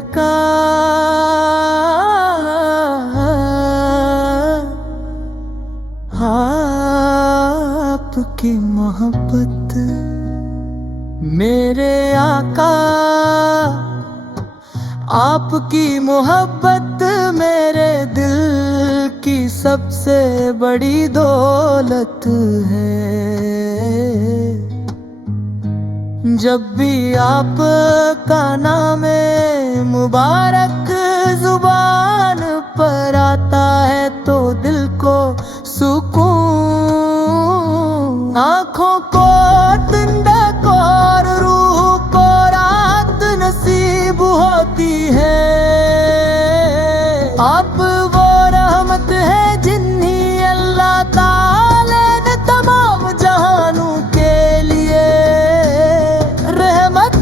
आका आपकी मोहब्बत, मेरे आका आपकी मोहब्बत मेरे दिल की सबसे बड़ी दौलत है। जब भी आपका नाम मुबारक जुबान पर आता है तो दिल को सुकून, आँखों को ठंडक और रूह को राहत नसीब होती है। आप वो रहमत है जिन्हीं अल्लाह ताला ने तमाम जहानों के लिए रहमत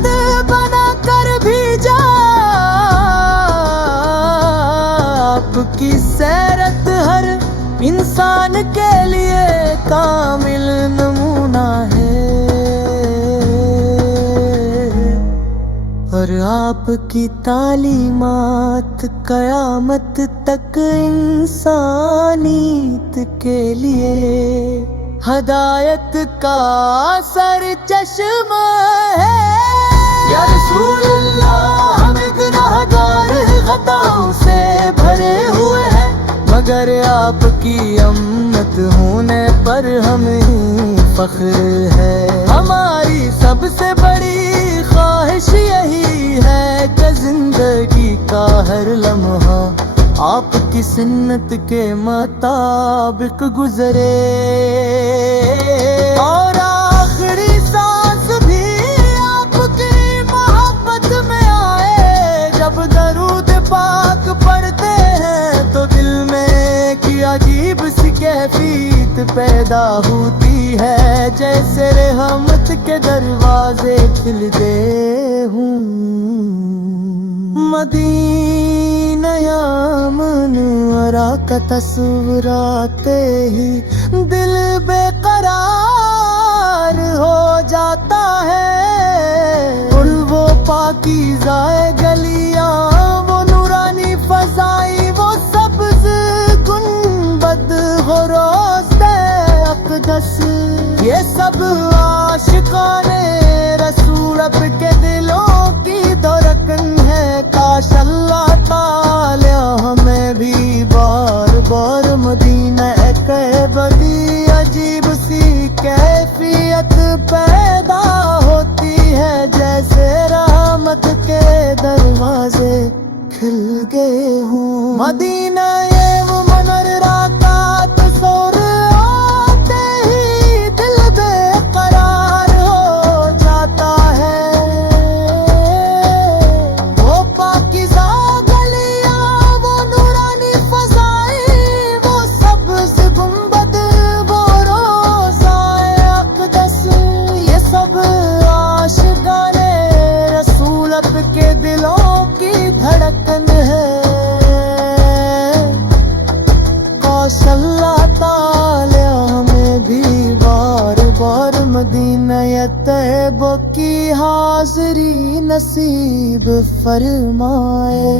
बना कर भेजा। आपकी सैरत हर इंसान के लिए कामिल नमूना है, और आपकी तालीमात कयामत तक इंसानियत के लिए हदायत का सर चश्मा है। या रसूल अल्लाह, हम गुनाहगार खताओं से भरे हुए हैं, मगर आपकी अम्मत होने पर हमें फख्र है। हमारी सबसे बड़ी ख्वाहिश यही है कि जिंदगी का हर लम्हा आपकी सुन्नत के मुताबिक गुजरे, और आखिरी सांस भी आपकी मोहब्बत में आए। जब दरूद पाक पढ़ते हैं तो दिल में की अजीब सी कैफियत पैदा होती है, जैसे रहमत के दरवाजे खिलते हूँ। मदीना मुनव्वरा का तस्वीर आते ही दिल बेकरार हो जाता है। और वो पाकीज़ाए गलियां, वो नूरानी फज़ाई, वो सब्ज़ गुंबद हो रोज़े अक़दस, ये सब आशिकाने रसूल अब के दिलों की धड़कन है। काश अल्लाह ताला हमें भी बार बार मदीना कहबदी अजीब सी कैफियत पैदा होती है, जैसे रहमत के दरवाजे खिल गए हूँ। मदीना ये वो मनर राकात सोर आते ही दिल बेकरार हो जाता है। वो पाकीज़ा गलियां, वो नूरानी फज़ाई, वो सब्ज़ गुंबद, वो रोज़ाए अक़दस, ये सब आशिकाने रसूल अब के दिलों की धड़कन है। काश अल्लाह ताला हमें भी बार बार मदीना तैयबा की हाज़री नसीब फरमाए,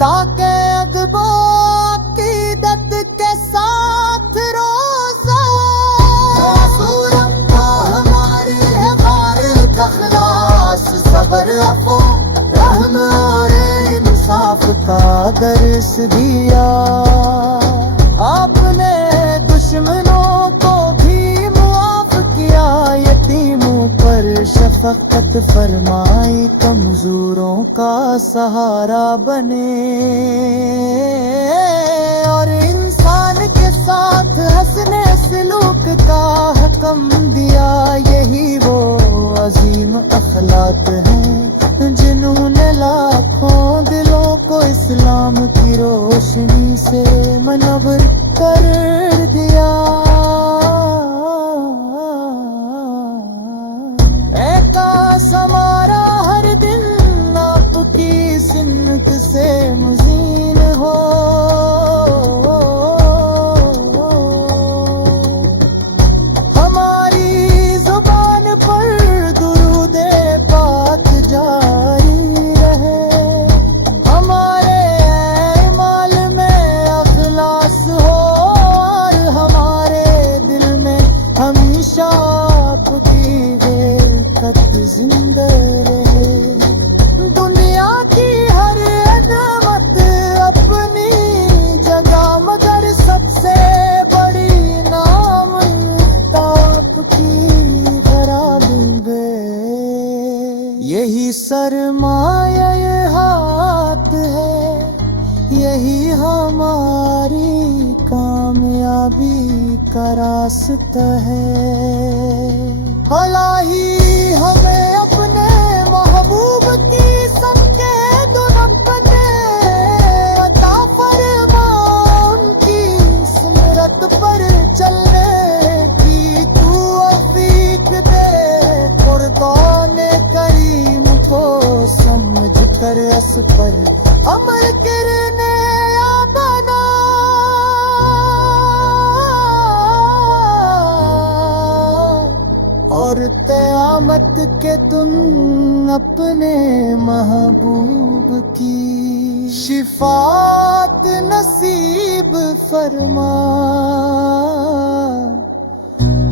ताकि अदब अक़ीदत के साथ रोज़ा रसूल हमारी है गारत अख़लास, सब्र अफ़ो रहम और इंसाफ का दर्स दिया। आपने दुश्मनों को भी मुआफ किया, यतीमों पर शफ़क़त फरमाई, कमज़ोरों का सहारा बने, और इंसान के साथ हंसने सलूक का हुक्म दिया। यही वो अजीम अखलाक हैं जिन्होंने लाखों दिलों को इस्लाम की रोशनी से मनव्वर कर दिया। काश हमारा हर दिन आपकी सिमत से मुज़ीन हो, हमारी जुबान पर दुरूद पाक जारी रहे। واسطہ ہے۔ الہی ہمیں اپنے محبوب کی سمجھے دن اپنے عطا فرما، ان کی سمرت پر چلنے کی تو عفیق دے، قربان کریم کو سمجھ کر اس پر عمل کرنے بنا۔ اور قیامت کے دن اپنے محبوب کی شفاعت نصیب فرما،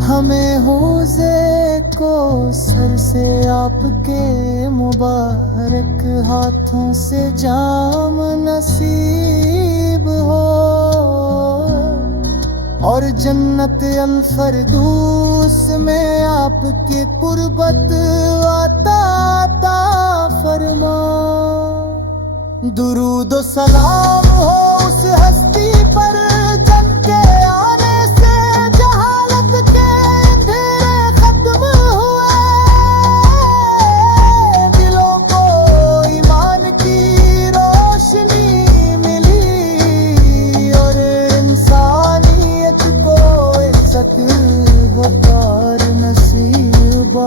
ہمیں حوضے کو سر سے آپ کے مبارک ہاتھوں سے جام نصیب ہو، اور جنت الفردوس میں آپ کے قربت عطا فرما۔ درود و سلام ہو اس ہستی پر جن کے آنے سے جہالت کے اندھیرے ختم ہوئے، دلوں کو ایمان کی روشنی ملی، اور انسانیت کو عزت وقار نصیب۔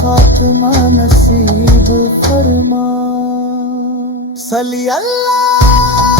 خاتمہ نصیب فرما۔ صلی اللہ